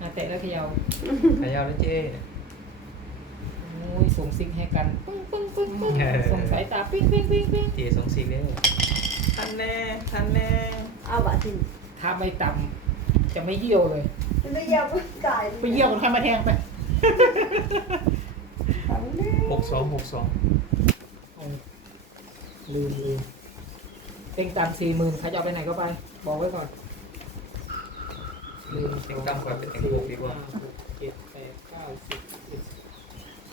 อะแตะแล้วเขย่าขายาวนะเจ๊โอ้ยส่งซิกให้กันปึ้งปึ้งปึ้งปึ้งเออส่งสายตาปิ้งปิ้งปิ้งปิ้งเจ๊สองสี่เลยทันแน่ทันแน่เอาบะทินถ้าไม่ต่ำจะไม่เยี่ยวเลย มันไม่ยาวไม่ไก่ไปเยี่ยมคนใครมาแทงไปหกสองหกสองเอาลืมลืมเต็งตามสี่หมื่นใครจะเอาไปไหนก็ไป บอกไว้ก่อน ลืมเต็งตั้มก่อนเป็นเต็งหกดีกว่าห้หกเจ็ดแปดเก้าสิบสิบ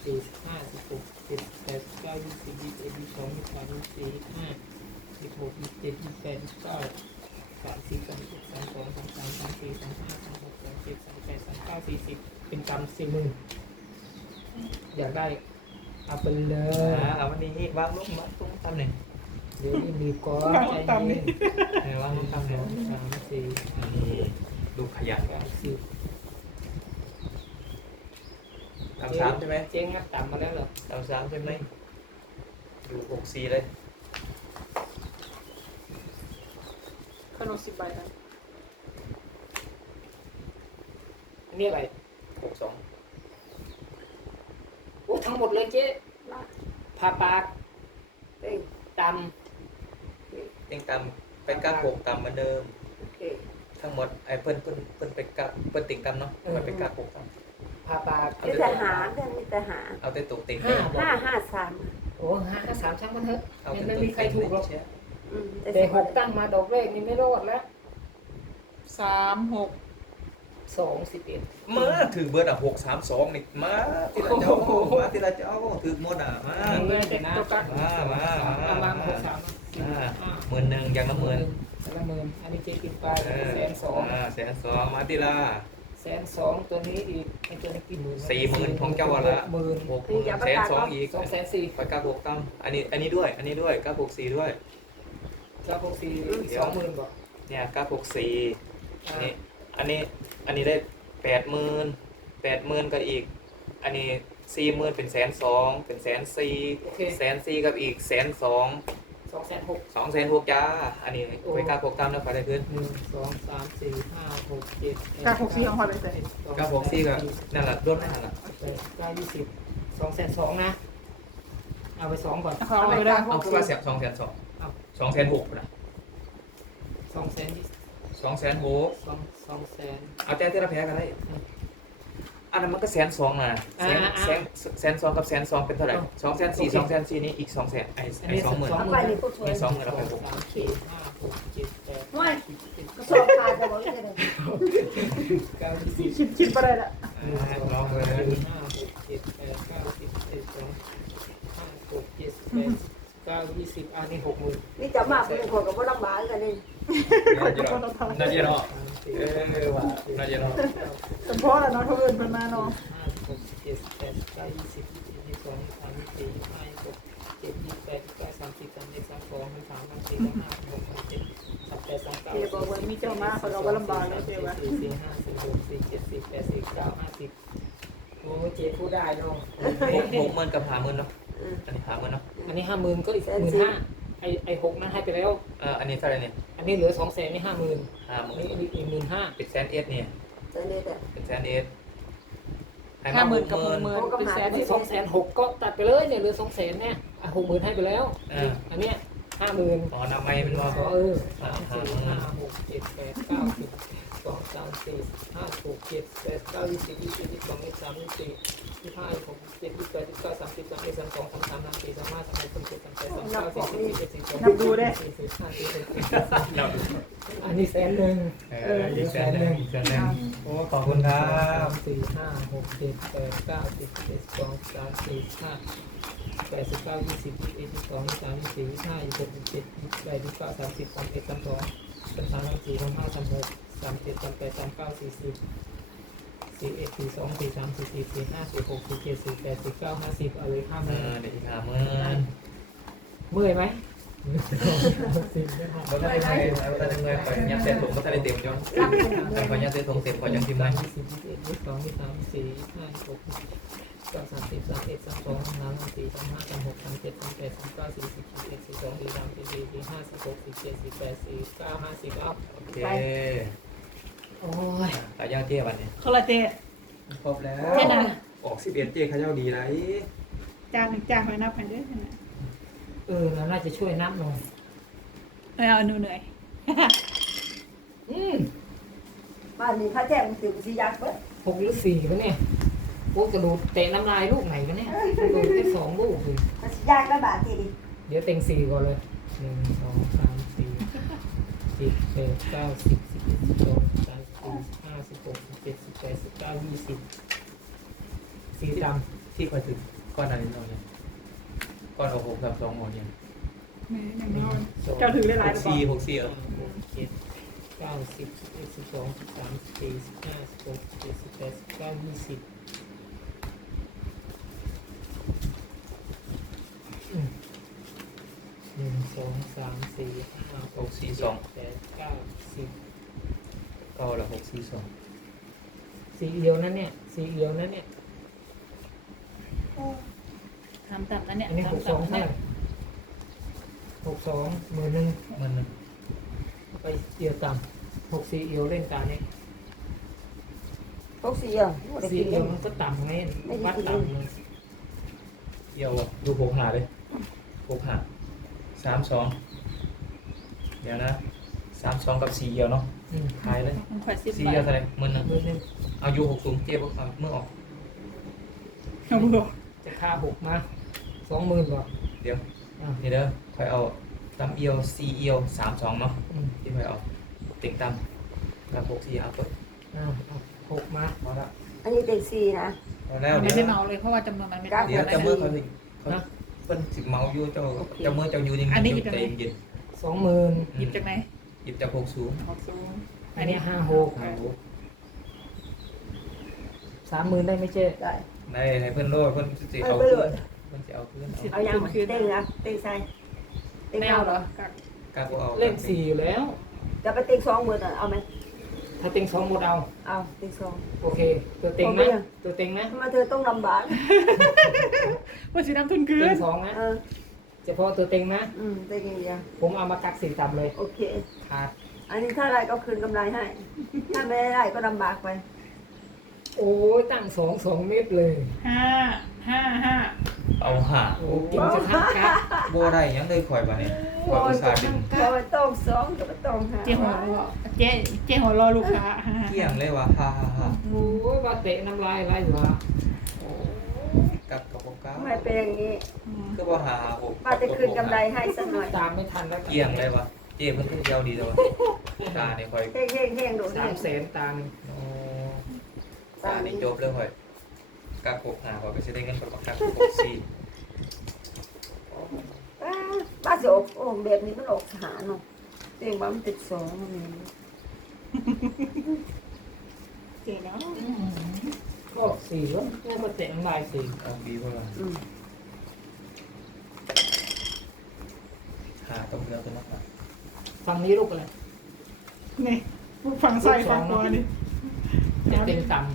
สี่ห้าสิบหกสิบแปดเก้ายี่สิบยี่สิบเอ็ดยี่สิบสองยี่สิบสามยี่สิบสี่ยี่สิบห้าสิบหกยี่สิบเจ็ดยี่สิบแปดยี่สิบเก้าสามสิบสามสิบเอ็ดสามสองสามสามสามสี่สามห้าสามหกสามเจ็ดสามแปดสามเก้าสี่สิบเป็นกำสี่หมื่นอยากได้เอาไปเลยอ่าเอาวันนี้วางลงมาตรงตั้มเนี่ยเดี๋ยวรีบรีบก่อนวางลงต่ำดิเออวางลงสตั้มเนี่งสามสี่ดี ดูขยันเก้าสิบตั้มสามใช่ไหมเจ๊งัดต่ำมาแล้วเหรอตั้มสามใช่ไหมดูหกสี่เลยขนมสิบใบนะอันนี้อะไรหกสองโอ้ทั้งหมดเลยเจ๊ผ่าปากเต็งตเต็งตั้มไปก้าหกตั้มเหมือนเดิมโอเค ทั้งหมดไอ้เพิ่นเพิ่นเพิ่นไปกักเพิ่นติ่งตั้มเนาะมันไปกักหกตั้มำผ่าปากมีแต่หารเรื่องมีแต่หารเอาแต่ตุกติ่งห้าบอกห้าห้าสามโอ้ห้าสามช่างมันเถอะเอามันแต่ไม่ตุกมีใครติ่งถูกหรอกเชียอืมแต่หกตั้งมาดอกแรกนี่ไม่รอดแล้วสามหกสองสิบเอ็ดมาถือเบิร์ดอะหกสามสองนี่มาทีละเจ้ามาทีละเจ้าถือหมดอะมาเงินเด็กตัวกันมามามาเอามาหกสามอ่าหมื่นหนึ่งอย่างละหมื่น ละหมื่นอันนี้เจ๊กินไปเออแสนสองอ่าแสนสองมาทีละแสนสองตัวนี้อีกไอ้ตัวนี้กี่หมื่นสี่หมื่นของเจ้าวันละหมื่นหกหมื่นแสนสองอีกสองแสนสี่ไปก้าหกตั้มอันนี้อันนี้ด้วย อันนี้ด้วยก้าหกสี่ด้วยเจ้าพวกสี่สองหมื่นบอกเนี่ยก้าหกสี่อันนี้อันนี้อันนี้ได้แปดหมื่นแปดหมื่นก็อีก อันนี้สี่หมื่นเป็นแสนสองเป็นแสนสี่แสนสี่กับอีกแสนสองส องแสนหกสองแสนหกจ้า อันนี้ไว้ก้าหกตั้มแล้วขอได้เพื่อนหนึ่งสองสามสี่ห้าหกเจ็ดแปดกาหกสี่ของคอยไปใส่ก้าหกสี่ก็นั่นแหละร่วมนั่นแหละแปดเก้ายี่สิบสองแสนสองนะ เอาไปสองก่อนเขาเอาไปได้ เอาคือว่าเสียบสองแสนสองสองแสนหกนะสองแสนยี่สิบสองแสนหกสองสองแสนเอาแต่ที่เราแพ้กันได้ อันนั้นมันก็แสนสองนะแสนอ่าแสนแสนสองกับแสนสองเป็นเท่าไหร่อ๋อสองแสนสี่สองแสนสี่นี่อีกสองแสนไอ้อันไอ้นี้สองหมื่นเอาไปนี่ผู้ช่วยมีสองหมื่นแล้วไปหก สามสี่ห้าหกเจ็ดแปดไม่สิบสิบก็สอบขาดจะบอกเลยเลยเก้ายี่สิบคิดคิดไปได้ละอ่าลองเลยสี่ห้าหกเจ็ดแปดเก้าสิบสิบสองห้าหกเจ็ดแปด เก้ายี่สิบอันนี้หกหมื่นนี่จะมาเป็นคนกับว่าลำบากกันนี่น่าจะรอน่าจะรอสามสี่เออว่ะน่าจะรอแต่เพราะอะไรเนาะเขาเอินเพิ่นมาเนาะห้าหกเจ็ดแปดเก้ายี่สิบยี่สิบยี่สิบสองยี่สิบสามยี่สิบสี่ยี่สิบห้ายี่สิบหกเจ็ดยี่สิบแปดยี่สิบเก้าสามสิบสามเอ็ดสามสองสามสามสามสี่สามห้าสามหกสามเจ็ดสามแปดสามเก้าเดี๋ยวบอกว่ามีเจ้ามาเขาเราก็ลำบากแล้วเจ้าว่าสี่สี่ห้าสี่หกสี่เจ็ดสี่แปดสี่เก้าห้าสิบโอ้เจ๊พูดได้เนาะหกหกหมื่นกับห้าหมื่นเนาะ อืมอันนี้ห้าหมื่นเนาะอันนี้ห้าหมื่นก็อีกหมื่นห้าไอไอหกนั้นให้ไปแล้ว เอออันนี้เท่าไหร่เนี่ยอันนี้เหลือสองแสนนี่ห้าหมื่นห้าหอันมื่นนี้อีกหมื่นห้าเป็นแสนเอ็ดเนี่ยจะนี่แต่เป็นแสนเอ็ดให้ห้าหมื่นหกับกหหกหมื่มื่นนเป็นแสนสองแสนหกก็ตัดไปเลยเนี่ยเหลือสองแสนเนี่ยอะหกหมื่นให้ไปแล้วอ่าอันเนี้ยห้าหมื่นอ๋อนามัยมันว่าก็ เออสามสี่ห้าหกเจ็ดแปดเก้าสิบสองสามสี่ห้าหกเจ็ดแปดเก้ายี่สิบยี่สิบยี่สิบสองยี่สิบสามยี่สิบสี่ยี่ สิบห้ายี่สิบหกยี่สิบเจ็ดยี่สิบแปดสิบเก้าสามสิบสามเอ็ดสามสองสามสามสามสี่สามห้าสามหกสามเจ็ดสามแปดสามเก้าสี่สิบยี่สิบเอ็ดสี่สิบสองสี่สิบห้าสี่สิบหกสี่สิบเจ็ดเราดูอันนี้แสนหนึ่งเอออีกแสนหนึ่งอีกแสนหนึ่งโอ้ขอบคุณครัสาบมสี่ห้าหกเจ็ดแปดเก้าสิบเอ็ดสองสามสี่ห้าแปดสิบเก้ายี่สิบยี่สิบเอ็ดยี่สิบสองยี่สิบสามยี่สิบสี่ยี่สิบห้ายี่สิบหกยี่สิบเจ็ดยี่สิบแปดยี่สิบเก้าสามสิบสามเอ็ดสามสองสามสามสามสี่สามห้าสามหกสามเจ็ดสามแปดสามเก้าสี่สิบ สี่เอ็ดสี่สองสี่สามสี่สี่สี่ห้าสี่หกสี่เจ็ดสี่แปดสี่เก้าห้าสิบเอาเลยห้าหเอมื่นอเดี๋ยวอีกห้าหมื่นเมื่อยไหมบ่ได้เงยบ่ได้เงยข่อยยัดเส้นถุงบ่ได้เต็มจ้ะข่อยยัดเส้นถุงเต็มข่อยยังทิมได้ยี่สิบยี่สิบเอ็ดยี่สิบสองยี่สิบสามยี่สิบสี่ยี่สิบห้ายี่สิบหกยี่สิบเจ็ดสามสิบสามเอ็ดสามสองสามสามสามสี่สามห้าสามหกสามเจ็ดสามแปดสามเก้าสี่สิบสี่เอ็ดสี่สองสี่สามสี่สี่สี่ห้าสี่หกสี่เจ็ดสี่แปดสี่เก้าห้าสิบเอาโอเค โอโอ้ยตายย่างเจ๊วันนี้เขาละเจ๊ครบแล้วแค่นั้นออกสิบเอ็ดเจ๊เขาเจ้าดีไรจานหนึ่งจานคอยนับไปเด้อแค่นั้นเออเราน่าจะช่วยนับหน่อยไม่เอาหนูเหนื่อยอืมบ้านนี้พระแจ้งสิวสิยักษ์เบิดหกหรือสี่วะเนี่ยโอ้กระโดดเตะน้ำลายลูกไหนวะเนี่ยกระโดดแค่สองลูกเลยพระสิยักษ์ก็บาดทีดิเดี๋ยวเต็งสี่ก่อนเลยหนึ่งสองสามสี่สิบแปดเก้าสิบสิบเอ็ดสิบสองสิบสามสิบสี่สิบห้าสิบหกสิบเจ็ดสิบเก้ายี่สิบสีดำที่คอยถึงก้อนอะไรเราเนี่ยก้อนเอาหกสามสองหมดเนี่ยไม่ยังไม่เอาสองเจ้าถือได้หลายหหรืกอเปล่าสี่หกสี่เอห้าอหกเจ็ดเก้าสิบสิบเอ็ดสิบสองสิบสามสิบสี่สิบห้าสิบหกสิบเจ็ดสิบแปดสิบเก้ายี่สิบหนึ่งสองสามสี่ห้าหกสี่สองแปดเก้าสิบเก้าละหกสี่สอง สีเอียวนั่นเนี่ย สีเอียวนั่นเนี่ย ทำต่ำนั้นเนี่ยอันนี้หกทำสองต่ำเท่าเนี่ยไหร่หกสองหมื่นหนึ่งมันนะไปเอียวต่ำหกสีเอียวเล่นการเนี่ยพวกสิอะบ่ได้สีกินเอีเอยวงมันก็ต่ำไงไม่ได้วัดกินต่ำเลยเดี๋ยวดูหกหาเลยหกหาสามสองเดี๋ยวนะสามสองกับสี่เอียวเนาะอืม ขายเลยมันข่อยสิบสี่ใบเอียวเท่าไหร่หมื่นหนึ่งหมื่นหนึ่งเอาอยู่หกสูงเจี๊ยบเอาเมื่อออก เอาบ่จะค่าหกมาสองหมื่นบ่เดี๋ยว อ่านี่เด้อคอยเอาตำเอียวสี่เอียวสามสองเนาะอืมที่คอยเอาติ่งตำกับหกสี่เอาเปิดอ่าเอาหกมาพอละอันนี้เต็งสี่นะพอแล้วไม่เดี๋ยวได้เมาเลยเพราะว่าจำนวนมันไม่ได้เดี๋ยวนะเจะมือเขาสิเขานะเพิ่นสิเมาอยู่เจ้าโอเคเจ้ามือเจ้าอยู่ยังอันนี้อหยิยู่บใจยังไง เย็นสองหมื่นหยิบจากไหน หยิบจากหกสูงหกสูงอันนี้ห้าหกสามหมื่นได้ไหมเจ๊ได้ได้ให้เพิ่นโลดเพิ่นสิเอาเอาไปคืโหลนดเพิ่นสิเอาคืนเอาเอายังเต็งนะเต็งใส่เต็งไม่เอาเอาเหเหรรออกล้าบ่เอาเล่นสี่อยู่แล้วจะไปเต็งสองหมื่นอะเอาไหมถ้าเต็งสองหมดเอา เอาเต็งสองโอเค ตัวเต็งไหมโอเคตัวเต็งไหมทำไมเธอต้องลำบากว่าสิน้ำทุนคืเต็นงสองนะ เออเฉพาะตัวเต็งนะ อืมเต็งอย่างเดียวผมเอามากักสีต่ำเลยโอเคขาดอันนี้ถ้าได้ก็คืนกำไรให้ ถ้าไม่ได้ก็ลำบากไป โอ้ยตั้งสองสองเมตรเลยห้าห้าห้าเอาหาโอ้กินจะทั้งกักบ่ได้หยังเลยข่อยบัดนี้ข่อยอุตส่าห์ดึงก็ไม่ต้องสองก็ไม่ต้องห้าเจ๊หัวรอเจ๊เจ๊หัวรอลูกค้าห้าเกลี้ยงเลยว่ะฮ่าฮ่าฮ่าโอ้ยว่าเตะน้ำลายไรวะกับกั บบ่กล้าไม่เป็นอย่างนี้อืมคือบ่หาหกป้าจะคืนกำไรให้สักหน่อยตามไม่ทันแล้วเกลี้ยงเลยว่ะเจ้เพิ่นคือเดียวดีแล้วว่ะตานี่ข่อยเฮ้งเฮ้งเฮ้งดูสามแสนตังค์โอ้ตานี่จบเลยข่อยกับหกหาข่อยก็สิได้เงินประกันหกสี่ป้าป้าจะอกโอ้แบบนี้มันออกหาเนาะเตียงบ้ามันติดสองมันนี่เจ๊เนาะ ก็สี่วะก็มาเตะน้ำลายสี่เอาบีบ่ล่ะอืมหาต้องเลือกกันมากกว่าฝั่งนี้ลูกอะไรนี่ฝั่งซ้ายฝั่งขวนี่จะเต็งต่ำ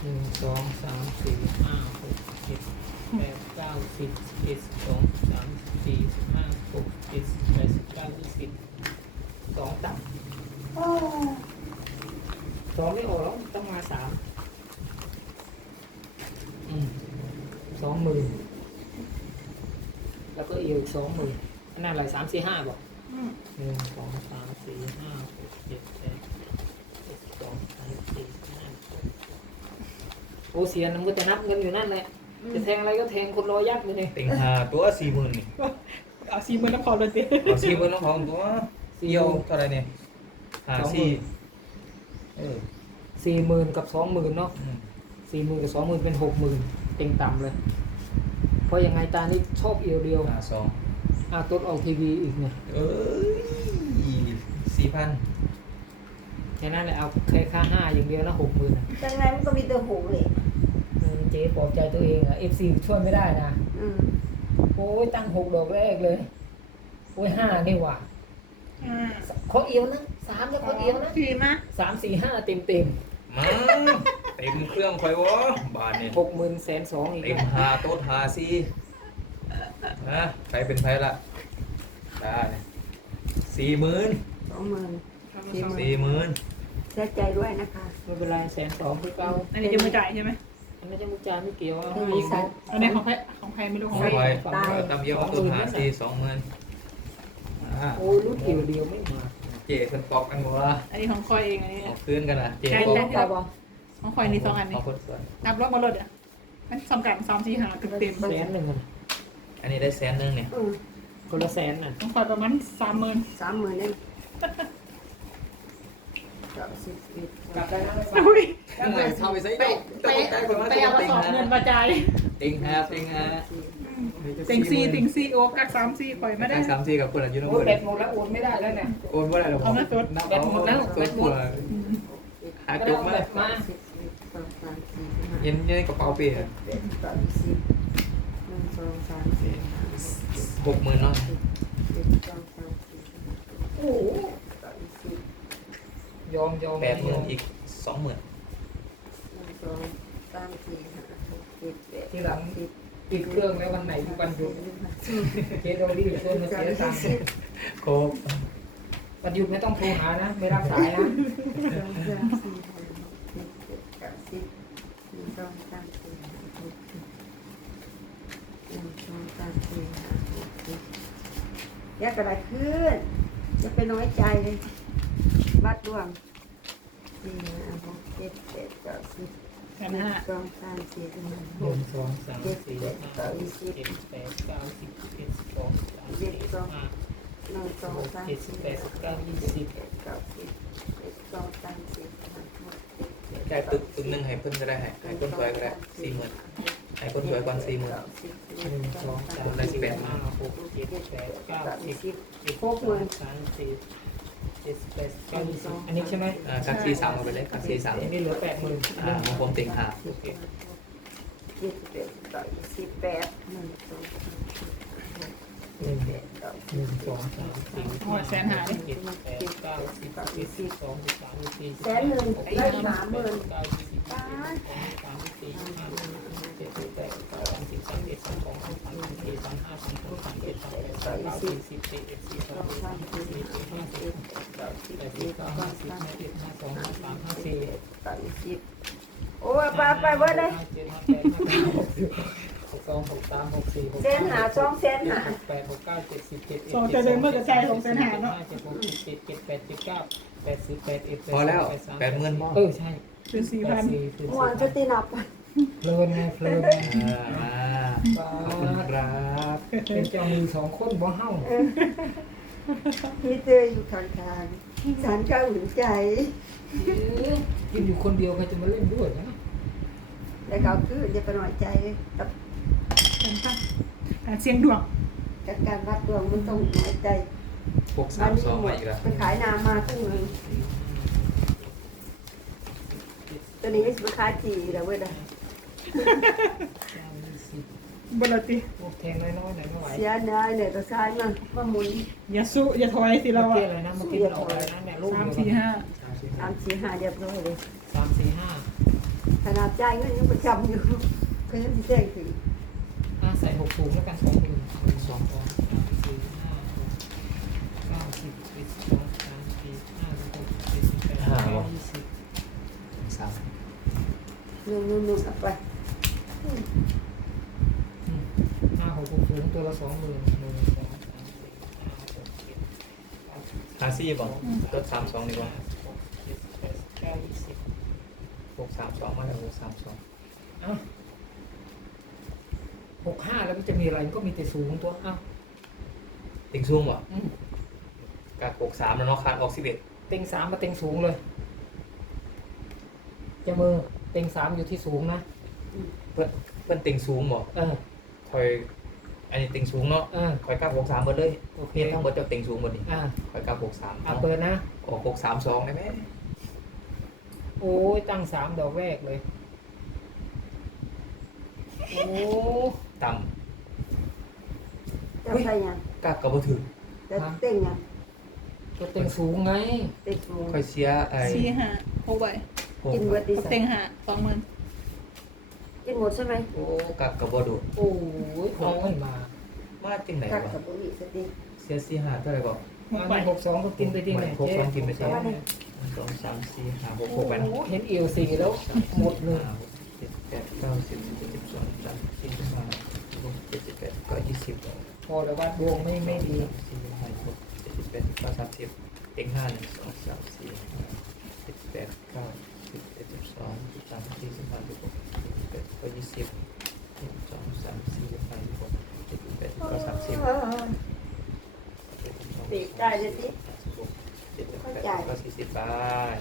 หนึ่งสองสามสี่ห้าหกเจ็ดแปดเก้าสิบสิบเอ็ดสิบสองสิบสามสิบสี่สิบห้าสิบหกสิบเจ็ดสิบแปดสิบเก้ายี่สิบสองต่ำสองไม่ออกแล้ว สามอืมสองหมื่นแล้วก็อีกสองหมื่นอันนั้นอะไรสามสี่ห้าบอกอืมหนึ่งสองสามสี่ห้าหกเจ็ดแปดเจ็ดสองสามสี่ห้าหกโอ้เสียนมันก็จะนับเงินอยู่นั่นแหละจะแทงอะไรก็แทงคนรอยักษ์เลยเนี่ยเต็งหาตัวสี่หมื่นนี่เอาสี่หมื่นน้ำพอเลยเจ๊เอาสี่หมื่นน้องของตัวเดียวเท่าไหรเนี่ยหาสี่เออ สี่หมื่นกับสองหมื่นเนาะอืมสี่หมื่นกับสองหมื่นเป็นหกหมื่นเต็งต่ำเลย เพราะยังไงตานี่ชอบเอียวเดียวหาสองอะต้นออกทีวีอีกเนี่ยเอ้ยสี่พันแค่นั้นแหละเอาแค่ค่าห้าอย่างเดียวนะหกหมื่นจังไงมันก็มีแต่หูเลยเจ๊ปลอบใจตัวเองอะเอฟซีช่วยไม่ได้นะอืมโอ้ยตั้งหกดอกแรกเลย โอ้ยห้านี่หว่าอ่าขอเอียวนะสามแล้วขอเอียวนะสี่นะสามสี่ห้าเต็มเต็ม มาเต็มเครื่องคอยวะบานเนี่ยหกหมื่นแสนสองอีกเต็มแล้วหาโต๊ะหาสี่นะใครเป็นใครละได้สี่หมื่นสองหมื่นสองสี่หมื่นเสียใจด้วยนะคะไม่เป็นไรแสนสองคือเก้าอันนี้จะมือจ่ายใช่ไหมอันนั้นจะมุกจาไม่เกี่ยวเอาเป็นให้บอีริกษัทอันนี้ของใครของใครไม่รู้ของเอาใครไว้ตายตำเยี่ยวเอาตัวหาสี่สองหมื่นอ่าโอ้รุ่นเดียวเดียวไม่มา เจ๊คนปอกกันหมดละอันนี้ของคอยเองอันนี้ เอาคืนกันนะเจ๊ใช่ปอกใช่ตาบอของคอยนี่สองอันขนี้องคนสวยนับรอบมาลดอะมันสำคัญสามสี่หาถึงเต็มแสนหนึ่งอะอันนี้ได้แสนหนึ่งเนี่ยอืมคนละแสนน่ะของคอยประมาณสามหมื่นสามหมื่นเองเก้าสิบเอ็ดกลับได้นะอุ้ยเข้าไปใส่ไปไปไปเอากระสอบเงินมาจ่ายติงฮะติงฮะ เต็งซีเต็งซีโอ้กักสามซีคอยไม่ได้สามสี่กับคนอายุน้องโอ้คนแบตหมดแล้วโอนไม่ได้แล้วเนี่ยโอนว่าอะไรหรอเอาเงินสดนับแบตหมดแล้วแบตหมดหาก็จุได้กเอามาแบตมาสิบเอ็ดสองสามสี่ห้าเย็นในกระเป๋าเปียเจ็ดแปดสิบหนึ่งสองสามสี่ห้าหกเจ็ดหกหมื่นเนาะเจ็ดสองสามสี่ห้าหกโอ้โหแปดสิบยอมยอมแปดหมื่นอีกสองหมื่นหนึ่งสองสามสี่ห้าหกเจ็ดแปดทีหลังสิบ ปิดเครื่องแล้ววันไหนที่วันหยุดเคสเราดีเหลือเกินมาเสียตังค์โคบวันหยุดไม่ต้องโทรหานะ ไม่รับสายนะสองสามสี่ห้าหกเจ็ดแปดเก้าสิบหนึ่งสองสามสี่ห้าหกเจ็ดหนึ่งสองสามสี่ห้าหกเจ็ดแยกกระดาษขึ้น จะไปน้อยใจเลยวัดรวม สี่ห้าหกเจ็ดแปดเก้าสิบแสนห้าสองสามสี่ห้าหหนึ่กงสองสามสี่ห้าหกเจ็ดแปดเก้าสิบสิบเอ็ดสิบสองสิบสามสิบสี่สิบห้า หนึ่งสองหกสามเจ็ดสิบสี่แปดสิบเก้ายี่สิบเจ็ดเก้าสิบเจ็ดสองสามสี่ห้าหกเจ็ดแปดแค่ตึกตึกหนึ่งให้เพิ่นก็ได้ให้ให้คนสวยก็ได้สี่หมื่นให้คนสวยก่อนสี่หมื่นหนึ่งสองสามสี่ห้าหกเจ็ดแปดเก้าสิบสิบสิบหกหมื่นสามสี่ เจ็ดสิบแปดสิบเก้ายี่สิบอันนี้ใช่ไหมอ่ากักสี่สามเอาไปเลยกักสี่สามอันนี้เหลือแปดหมื่นอ่าของผมติงหาโอเคเจ็ดสิบเอ็ดเก้าสิบแปดหนึ่งสองสามสี่ห้า หกเจ็ดแปดเก้าหนึ่งสองสามสี่ห้าหกเจ็ดแปดเก้าสิบสิบเอ็ดสิบสองสิบสามสิบสี่สิบห้าสิบหกสิบเจ็ดสิบแปดสิบเก้าสิบสิบเอ็ดยี่สิบสองสามสิบสี่ห้าเจ็ดแปดเก้าสิบสามเอ็ดสามสองสามสี่สามห้าสามหกสามเจ็ดสามแปดสามเก้าสี่สิบเอ็ดสี่สองสี่สามสี่สี่ห้าสี่ห้าหสิกบเจ็ดแปดเก้าสิบสิบเก้าห้าสิบห้าสิบห้าสองห้าสามห้าสี่สิบโอ้ยไปไปเบิดเลยเจ็ดห้าแปดห้าเก้าหกสิบหกสองหกสามหกสี่หกเส้นหาสองเส้นหา หกแปดหกเก้าเจ็ดสิบเจ็ดสองจะเดินเมื่อกระจายสองแสนหาเนาะเจ็ดหกเจ็ดเจ็ดแปดเจ็ดเก้าแปดสิบแปดเอ็ดพอแล้วแปดหมื่นพอเออใช่คือสี่พันหมวนจะตีนับเพลินไงเพลินไงอ่าขอบคุณครับเป็นเจ้ามือสองคนบ่เฮ้าพี่เจออยู่ข้างๆฉันก็อุ่นใจกินอยู่คนเดียวใครจะมาเล่นด้วยนะแต่เขาคือจะไปหน่อยใจกับ เป็นพันอ่าเสียงดวงกับการวัดดวงมันต้องหน่อยใจหกสามสองมาอีกแล้วไปขายน้ำมาครึ่งหนึงตัวนี้ไปขายจีแล้วเว้ยนะเก้ายี่สิบบลติพวกแทงน้อยๆหน่อยไม่ไหวเสียเนื้อเนี่ยตัวซ้ายมามาหมุนอย่าสู้อย่าถอยสิเราเมื่ออะกี้อะไรนะเมื่อกี้มันออกอะไรนะเนี่ยลูกสามเดียวสี่ห้าสามสี่สามสี่ห้าเรียบร้อยเลยสามสี่ห้าขนาดจ่ายเงินยังประจำอยู่ก็ยังสิแจ้งถึงห้าใส่หกถุงแล้วกันสองหมื่นหนึ่งสองสองสามสี่ห้าหกเก้าสิบสิบสองสามสี่ห้าหกเจ็ดสิบแปดเก้ายี่สิบสามหนึ่งหนึ่งหนึ่งเอาไปห้าหกหกถุงตัวละสองหมื่นหนึ่งสองสามสี่ห้าหกเจ็ดแปดหาซี่บอกลดสามสองดีกว่าหกเจ็ดแปดเก้ายี่สิบหกสามสองมาแล้วหกสามสอง เอ้าหกห้าแล้วมันจะมีอะไรมันก็มีแต่สูงตัวเอ้าติงซุ่มบ่อืมกักหกสามแล้วเนาะขาดออกสิบเอ็ดเต็งสามมาเต็งสูงเลยจะมือเต็งสามอยู่ที่สูงนะเพื่อนเพื่อนติงสูงบ่เออคอย อันนี้ติงสูงเนาะเออคอยกักหกสามหมดเลยโอเคเพียงทั้งหมดเจ้าติงสูงหมดนี่อ่าคอยกักหกสามเอาเปิดนะ ออกหกสามสองได้ไหมโอ้ยตั้งสามดอกแรกเลย โอ้ต่ จะใส่ยังำกักกับบ่ถือจะเต้งยังตัวเต็งสูงไงเต้งสูงคอยเสียไอ้สี่ห้าหกใบหกกินเบิดดีกับสัเต็งห้าสองหมื่นกินหมดใช่ไหมโอ้กักกับบ่ดูโอ้ยเอาไม่มา มาจังไหนกักวะกับบุหรี่สติเสียสี่ห้าเท่าไหร่ก่อนหกใบหกสองก็กินไปจริงไหนหกเจ๊สองกินไปใช่ไหมหนึ่งสองสามสี่ห้าหกหกไปนะโอ้เห็นเอวสี่แล้วหมดเลยห้าหกเจ็ดแปดเก้าสิบสิบเอ็ดสิบสองสามสี่สิบห้าสิบหกเจ็ดสิบแปดเก้ายี่สิบ พอแต่ว่าดวงไม่ไม่ดีสี่ห้าหกเจ็ดสิบแปดเก้าสามสิบเต็งห้าหนึ่งสองสามสี่ห้าเจ็ดแปดเก้าสิบเอ็ดสิบสองสิบสามสิบสี่สิบห้าสิบหกสิบเจ็ดก้ายี่สิบหนึ่งสองสามสี่สิบห้าสิบหกสิบแปดเก้าสามสิบติดได้เลยสิเจ็ดสิบแปดเก้าสี่สิบบาท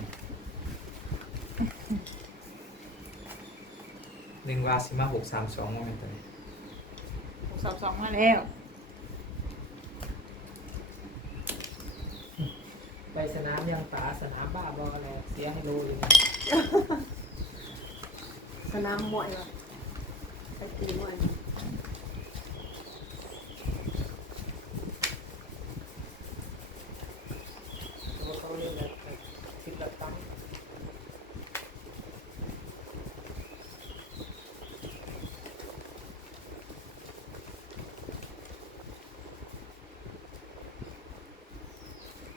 หนึ่งวาสิมาหกสามสองโมเมนต์ตอนนี้หกสามสองมาแล้ว ไป สนามยังตาสนามบ้าบออะไรเสียให้รู้เลยนะสนามมวยว่ะไปตีมวย เพราะเขาเล่นแบบคิดแบบตั้ง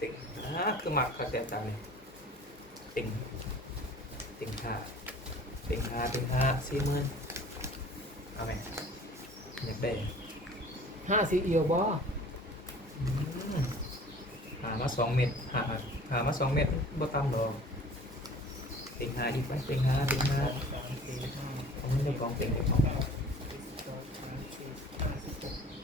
ติ่งอ่าคือห มักกระเทียมตามเลยติ่งติ่งห้าติ่งห้าติ่งห้าสี่หมื่นเอาไหมอยากได้ห้าสีเอียวบออืมหามาสองเม็ดหาหามาสองเม็ดบ่ต่ำหรอกติ่งห้าอีกไหมติ่งห้าติ่งห้าสองสามสี่ห้าเอาเงินในกองติ่งในกองสองสามสี่ห้าสิบหกสิบ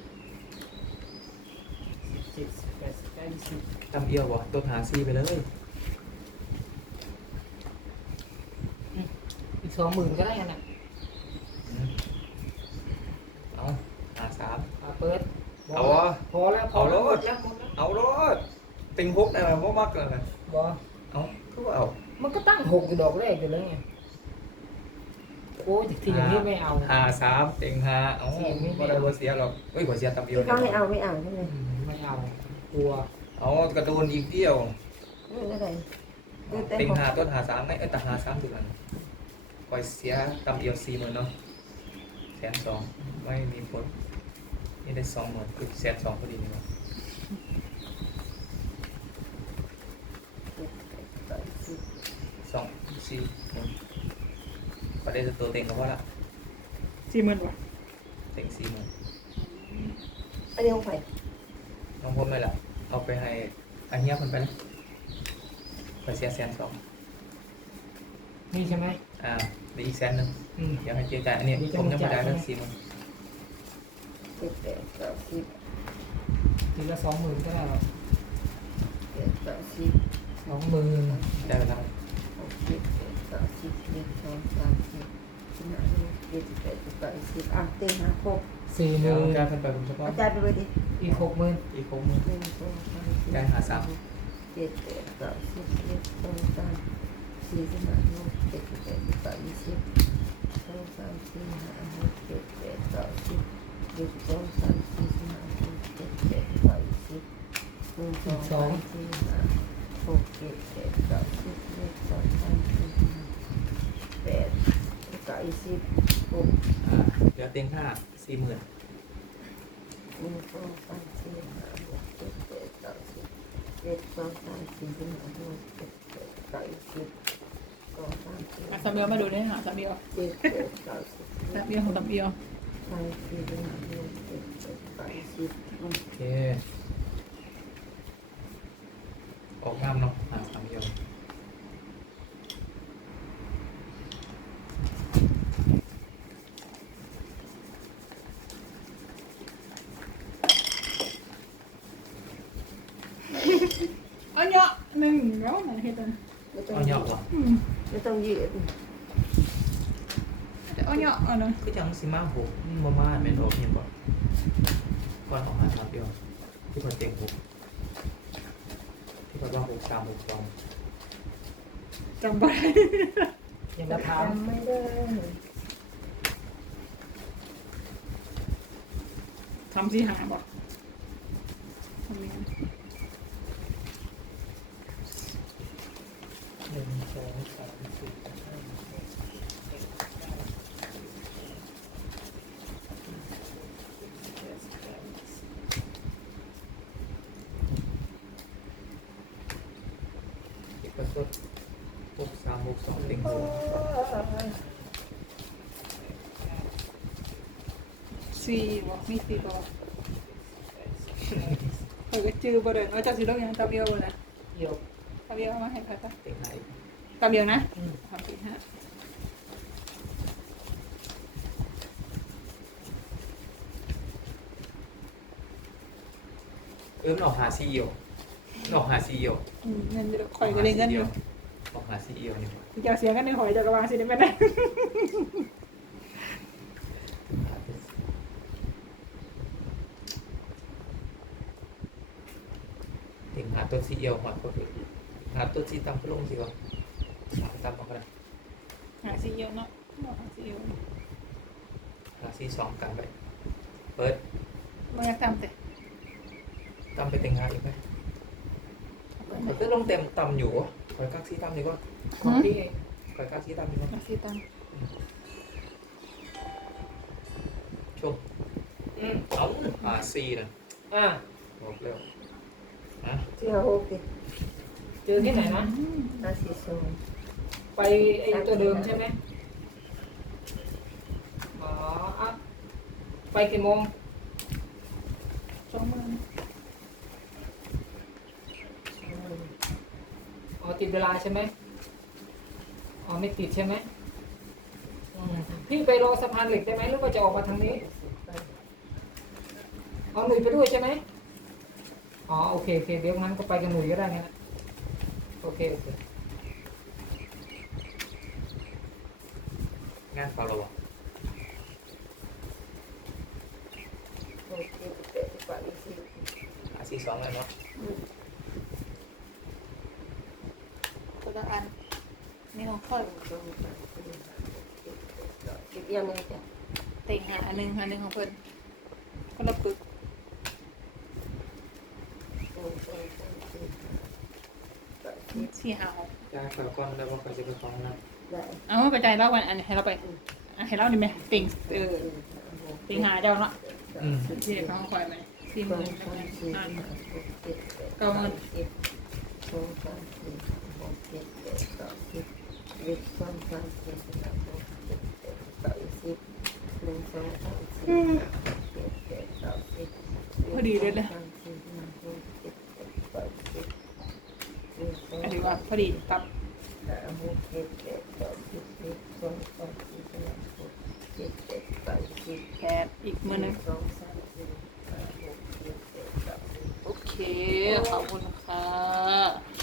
เจ็ดสิบแปดสิบเก้ายี่สิบตำเอียวบ่ตัวหาซีไปเลยอีกสองหมื่นก็ได้ยังน่ะอืมเอาหาสาม อะเปิดเอาวะ พอแล้วพอแล้วเอาหมโลดดแล้วหมดแล้วเอารถติ่งฮุกได้ไหมบ่มักเลยนะบอเอาคือว่าเอามันก็ตั้งหกอยู่ดอกแรกอยู่แล้วไงโอ้ยทีอย่างนี้ไม่เอา หาสามติ่งหาเอาสี่ไม่บ่ได้บ่เสียหรอกเอ้ยบ่เสียตำเอียวที่เขาให้เอาไม่เอาใช่ไหม อืม ไม่เอากลัวเอากระโดนอีกเดียวไม่อะไรคือแต่ติ่งหกหาต้นหาสามไงเอ้ยแต่หาสามถึงกันปล่อยเสียตำเอียวสี่หมื่นเนาะแสนสองไม่มีผลนี่ได้สองหมื่นคือแสนสองพอดีนี่เนาะเจ็ดแปดเก้าสิบสองสี่หมื่นประเด็นตัวเต็งก็ว่าละสี่หมื่นว่ะเต็งสี่หมื่นอันนี้ของใคร น้องพมเลยล่ะเอาไปให้อันเนี้ยคนไปนะไปเสียแสนสองนี่ใช่ไหมอ่าได้อีกแสนหนึ่งอืม เดี๋ยวให้เจ๊จ่ายอันนี้เดี๋ยวจะผมยังไม่ได้จ่ายเรื่องใช่ไหมสี่หมื่นเจ็ดแปดเก้าสิบทีละสองหมื่นก็ได้หรอกเจ็ดแปดสิบสองหมื่นได้เวลาหกสิบเจ็ดแปดสิบเอ็ดสองสามสี่ห้าหกเจ็ดสิบแปดสิบเก้ายี่สิบอะเต็งห้าหกสี่หเดี๋ยวมื่นจ่ายขึ้นไปผมเฉพาะอาจารย์ไปเลยดิ อีกหกหมื่นอีกหกหมื่นหนึ่งสองสามสี่ได้หาสาม เจ็ดแปดเก้าสิบเอ็ดสองสามสี่สิบห้าหกเจ็ดสิบแปดสิบเก้ายี่สิบสองสามสี่ห้าหกเจ็ดแปดเก้าสิบเอ็ดสองสามสี่สิบห้าหกเจ็ดแปดเก้ายี่สิบหนึ่งสองสามสี่ห้าหกเจ็ดแปดเก้าสิบเอ็ดสองสามสี่ห้าแปดเก้ายี่สิบหกอ่าเดี๋ยวเต็งห้าสี่หมื่นห นึ่งสองสามสี่ห้าหกเจ็ดแปดเก้าสิบเอ็ดสองสามสี่ห้าหกเจ็ดแปดเก้ายี่สิบสองสามสี่อะสามเอียวมาดูเนี่ยหาสามเอียวเจ็ดแปดเก้าสิบสามเอียวของสามเอียวสามสี่ห้าหกเจ็ดแปดเก้าสิบอืมโอเคออกงามเนาะหาสามเดียว เอาเนาะหนึ่งแล้วไหนเฮ็ดอัน ไม่ต้อง เอา ยื เหยาะ ด วะ อืม ไม่ ต้องยืดเอาเนาะเอาเนาะคือจังสิมาหกมามาแม่นออกเห็นบ่ก่อนออกหาสามเดียวที่คนเต็งหกที่คนว่าหกสามหกสองจำไปยังจะถามจำไม่ได้ทำสี่หาบ่ทำยังไง หนึ่งสองสามสี่ห้าหกเจ็ดแปดเก้าสิบ สี่บอก มีสี่บอกเปิดก็จือบ่เดินว่าจะสิลงยังตามเดียวบ่นะเดี๋ยวตามเดียวเอามาให้ใครปะเต็งหายตามเดียวนะอืมสามสี่ห้าเออหนอกหาซีเอียวหนอกหาซีเอียวอืมเงินจะคอยก็เลยเงินอยู่หนอกหาซีเอียวนี่จะเสียกันในหอยจะกระวางสิได้ไหมได้ เต็งหาตัวซี เอียวหอดก็คือหาตัวซีตำก็ลงสิก่อนตำเอาก็ได้หาสี่เยอะเนาะหาสี่เยอะหาซีสองกันไปเปิดไม่อยากทำแต่ตำไปเต็งหาอีกไหมมันก็ลงเต็มตำอยู่คอยกักซีตำดีกว่าของพี่เองคอยกักซีตำดีกว่าหาสี่ตังช่วงอืมเอาหาซีนะอ่าบอกเร็ว นะที่เขาโอเคเจอที่ไหนนะ ห้าสี่สองไปไอ้ตัวเดิมใช่ไหมอ๋ออะไปกี่โมงสองหมื่นอ๋อติดเวลาใช่ไหมอ๋อไม่ติดใช่ไหมอืมพี่ไปรอสะพานเหล็กได้ไหมหรือว่าจะออกมาทางนี้ เอาหนุ่ยไปด้วยใช่ไหม อ๋อโอเคโอเคเดี๋ยวงั้นก็ไปกับหนุ่ยก็ได้งั้นนะโอเคโอเคงานเปล่าเราอะโอเคเจ็ดแปดสิบหาซีสองเลยเนาะคนละอันนี่ของค่อยสองสามสี่ห้าหกเจ็ดแปดเก้าสิบยังไงจ้ะเต็งหาอันหนึ่งอันหนึ่งของเพิ่นคนละปึก หนึ่งสองสามสี่ห้าแปด สิบสี่หาหกจ้าข่าวก้อนแล้วก็ไปจะไปฟ้องนะได้เอาไปจ่ายเล่าวันอันนี้ให้เราไปอะให้เราดีไหมเต็งเออเต็งหาเจ้าเนาะอืมเจ๊ฟังคอยมาสี่หสอมื่งนสามสี่ห้าห้าหกเจ็ดแปดเก้าสิบสองสามสี่ห้าหกเจ็ดแปดเก้าสิบเอ็ดสองสามสี่ห้าหกเจ็ดแปดเก้าสิบหนึ่งสองสามสี่ห้าหกเจ็ดแปดเก้า ก็ถือว่าพอดีตับแปดอีกมือนึงโอเค ขอบคุณค่ะ